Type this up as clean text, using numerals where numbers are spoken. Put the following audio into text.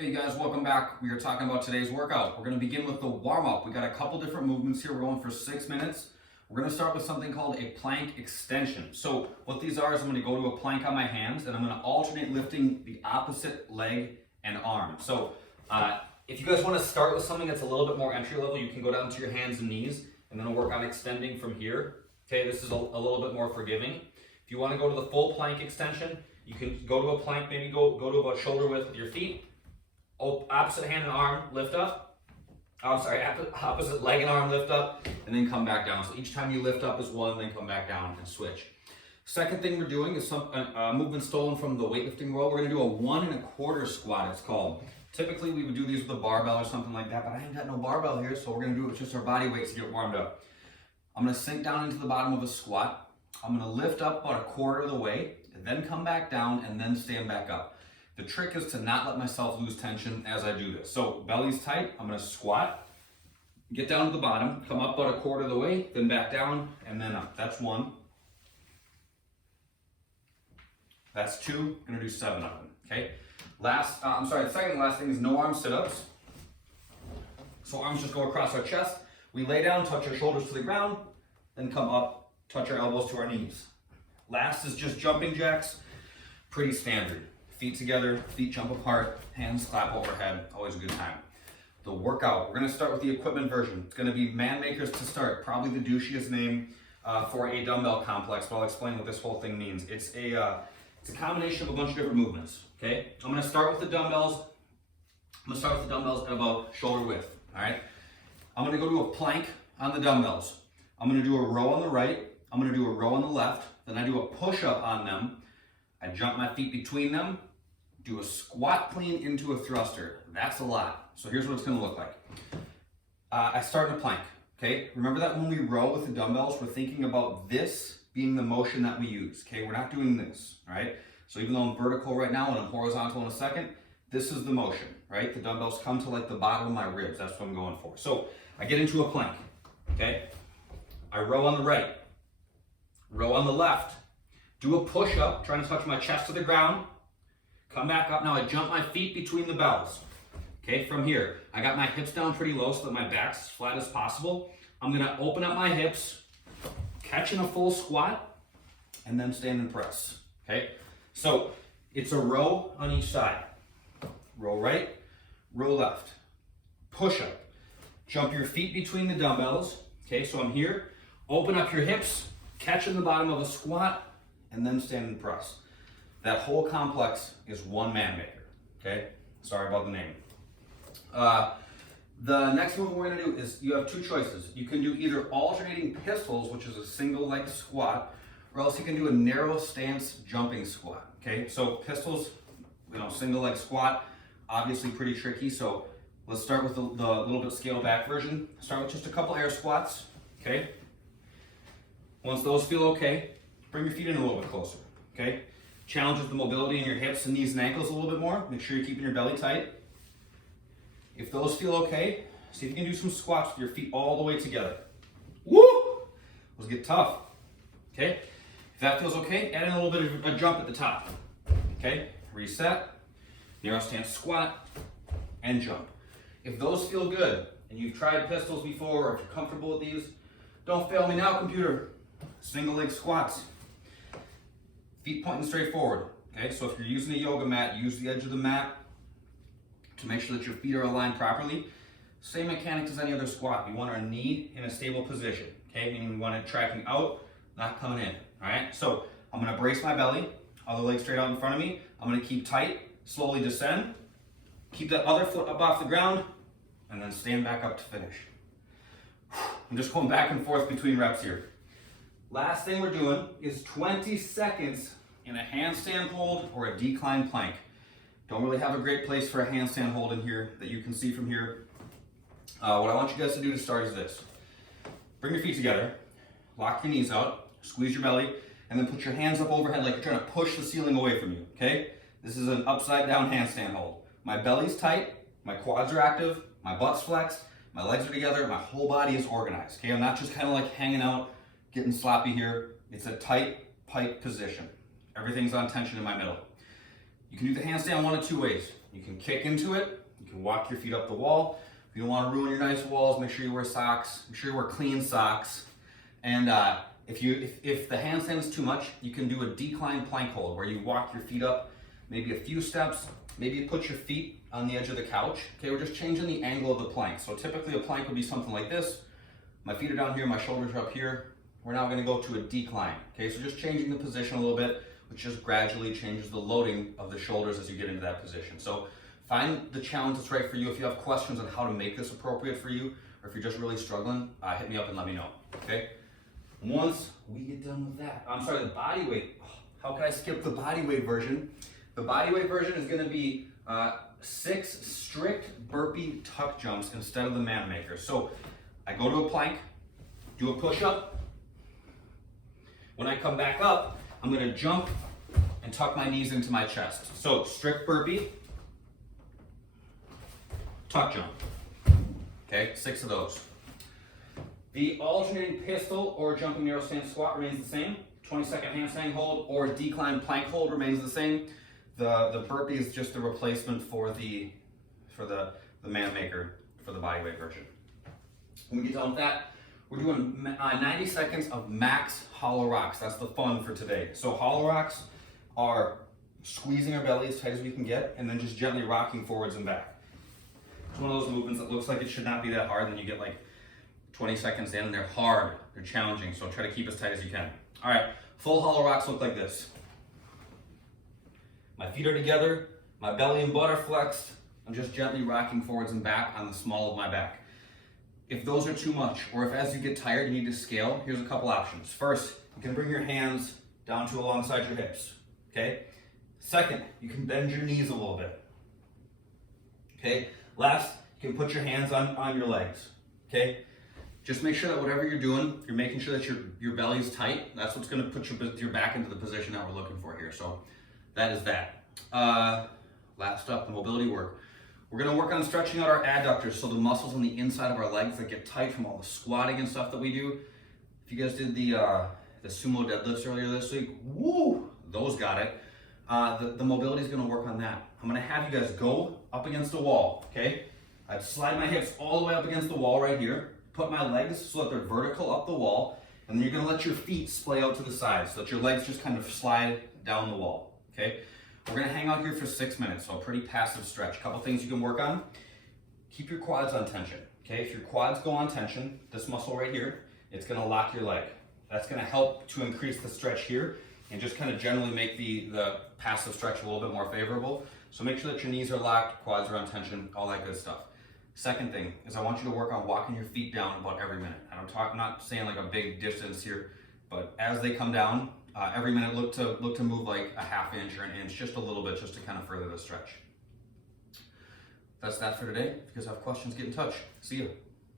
Hey guys, welcome back. We are talking about today's workout. We're going to begin with the warm-up. We got a couple different movements here. We're going for 6 minutes. We're going to start with something called a plank extension. So what these are is I'm going to go to a plank on my hands and I'm going to alternate lifting the opposite leg and arm. So if you guys want to start with something that's a little bit more entry level, you can go down to your hands and knees and then we'll work on extending from here. Okay, this is a little bit more forgiving. If you want to go to the full plank extension, you can go to a plank, maybe go to about shoulder width with your feet. Opposite hand and arm, lift up. Opposite leg and arm, lift up, and then come back down. So each time you lift up is one, then come back down and switch. Second thing we're doing is some movement stolen from the weightlifting world. We're gonna do a 1 1/4 squat, it's called. Typically we would do these with a barbell or something like that, but I ain't got no barbell here, so we're gonna do it with just our body weights to get warmed up. I'm gonna sink down into the bottom of a squat. I'm gonna lift up about 1/4 of the way, and then come back down, and then stand back up. The trick is to not let myself lose tension as I do this. So belly's tight, I'm gonna squat, get down to the bottom, come up about 1/4 of the way, then back down, and then up. That's 1. That's 2, gonna do 7 of them, okay? The second and last thing is no arm sit-ups. So arms just go across our chest. We lay down, touch our shoulders to the ground, then come up, touch our elbows to our knees. Last is just jumping jacks, pretty standard. Feet together, feet jump apart, hands clap overhead, always a good time. The workout, we're gonna start with the equipment version. It's gonna be Manmakers to start, probably the douchiest name for a dumbbell complex, but I'll explain what this whole thing means. It's a combination of a bunch of different movements, okay? I'm gonna start with the dumbbells. At about shoulder width, all right? I'm gonna go to a plank on the dumbbells. I'm gonna do a row on the right, I'm gonna do a row on the left, then I do a push-up on them. I jump my feet between them, do a squat clean into a thruster. That's a lot. So here's what it's gonna look like. I start in a plank, okay? Remember that when we row with the dumbbells, we're thinking about this being the motion that we use, okay? We're not doing this, all right? So even though I'm vertical right now and I'm horizontal in a second, this is the motion, right? The dumbbells come to like the bottom of my ribs. That's what I'm going for. So I get into a plank, okay? I row on the right, row on the left, do a push-up, trying to touch my chest to the ground. Come back up. Now I jump my feet between the bells. Okay, from here, I got my hips down pretty low so that my back's as flat as possible. I'm gonna open up my hips, catch in a full squat, and then stand and press. Okay, so it's a row on each side. Row right, row left. Push-up. Jump your feet between the dumbbells. Okay, so I'm here. Open up your hips, catch in the bottom of a squat, and then stand and press. That whole complex is one Manmaker, okay? Sorry about the name. The next move we're gonna do is you have 2 choices. You can do either alternating pistols, which is a single leg squat, or else you can do a narrow stance jumping squat, okay? So pistols, single leg squat, obviously pretty tricky, so let's start with the little bit scaled back version. Start with just a couple air squats, okay? Once those feel okay, bring your feet in a little bit closer, okay? Challenges the mobility in your hips and knees and ankles a little bit more. Make sure you're keeping your belly tight. If those feel okay, see if you can do some squats with your feet all the way together. Woo! Those get tough, okay? If that feels okay, add in a little bit of a jump at the top, okay? Reset, narrow stance squat, and jump. If those feel good, and you've tried pistols before, or if you're comfortable with these, don't fail me now, computer. Single leg squats. Feet pointing straight forward, okay? So if you're using a yoga mat, use the edge of the mat to make sure that your feet are aligned properly. Same mechanics as any other squat. We want our knee in a stable position, okay? Meaning we want it tracking out, not coming in, all right? So I'm gonna brace my belly, other leg straight out in front of me. I'm gonna keep tight, slowly descend, keep that other foot up off the ground, and then stand back up to finish. I'm just going back and forth between reps here. Last thing we're doing is 20 seconds in a handstand hold or a decline plank. Don't really have a great place for a handstand hold in here that you can see from here. What I want you guys to do to start is this. Bring your feet together, lock your knees out, squeeze your belly, and then put your hands up overhead like you're trying to push the ceiling away from you, okay? This is an upside down handstand hold. My belly's tight, my quads are active, my butt's flexed, my legs are together, my whole body is organized, okay? I'm not just kind of like hanging out, getting sloppy here. It's a tight pike position. Everything's on tension in my middle. You can do the handstand one of 2 ways. You can kick into it. You can walk your feet up the wall. If you don't want to ruin your nice walls, make sure you wear socks. Make sure you wear clean socks. And if the handstand is too much, you can do a decline plank hold where you walk your feet up maybe a few steps. Maybe you put your feet on the edge of the couch. Okay, we're just changing the angle of the plank. So typically a plank would be something like this. My feet are down here, my shoulders are up here. We're now gonna go to a decline. Okay, so just changing the position a little bit, which just gradually changes the loading of the shoulders as you get into that position. So find the challenge that's right for you. If you have questions on how to make this appropriate for you, or if you're just really struggling, hit me up and let me know, okay? Once we get done with that, I'm sorry, the body weight. How could I skip the body weight version? The body weight version is gonna be 6 strict burpee tuck jumps instead of the man maker. So I go to a plank, do a push-up. When I come back up, I'm gonna jump and tuck my knees into my chest. So strict burpee, tuck jump. Okay, 6 of those. The alternating pistol or jumping narrow stance squat remains the same. 20-second handstand hold or decline plank hold remains the same. The burpee is just the replacement for the man maker for the body weight version. When we get done with that, we're doing 90 seconds of max hollow rocks. That's the fun for today. So hollow rocks are squeezing our belly as tight as we can get and then just gently rocking forwards and back. It's one of those movements that looks like it should not be that hard, and then you get like 20 seconds in and they're hard, they're challenging, so try to keep as tight as you can. All right, full hollow rocks look like this. My feet are together, my belly and butt are flexed. I'm just gently rocking forwards and back on the small of my back. If those are too much, or if as you get tired you need to scale, here's a couple options. First, you can bring your hands down to alongside your hips, okay? Second, you can bend your knees a little bit, okay? Last, you can put your hands on your legs, okay? Just make sure that whatever you're doing, you're making sure that your belly's tight. That's what's gonna put your back into the position that we're looking for here. So that is that. Last up, the mobility work. We're gonna work on stretching out our adductors, so the muscles on the inside of our legs that get tight from all the squatting and stuff that we do. If you guys did the sumo deadlifts earlier this week, woo, those got it. The mobility is gonna work on that. I'm gonna have you guys go up against the wall, okay? I'd slide my hips all the way up against the wall right here, put my legs so that they're vertical up the wall, and then you're gonna let your feet splay out to the side so that your legs just kind of slide down the wall, okay? We're gonna hang out here for 6 minutes, so a pretty passive stretch. Couple things you can work on. Keep your quads on tension, okay? If your quads go on tension, this muscle right here, it's gonna lock your leg. That's gonna help to increase the stretch here and just kind of generally make the passive stretch a little bit more favorable. So make sure that your knees are locked, quads are on tension, all that good stuff. Second thing is I want you to work on walking your feet down about every minute. And I'm not saying like a big distance here, but as they come down, every minute look to move like a ½ inch or an inch, just a little bit, just to kind of further the stretch. That's that for today. If you guys have questions, get in touch. See you.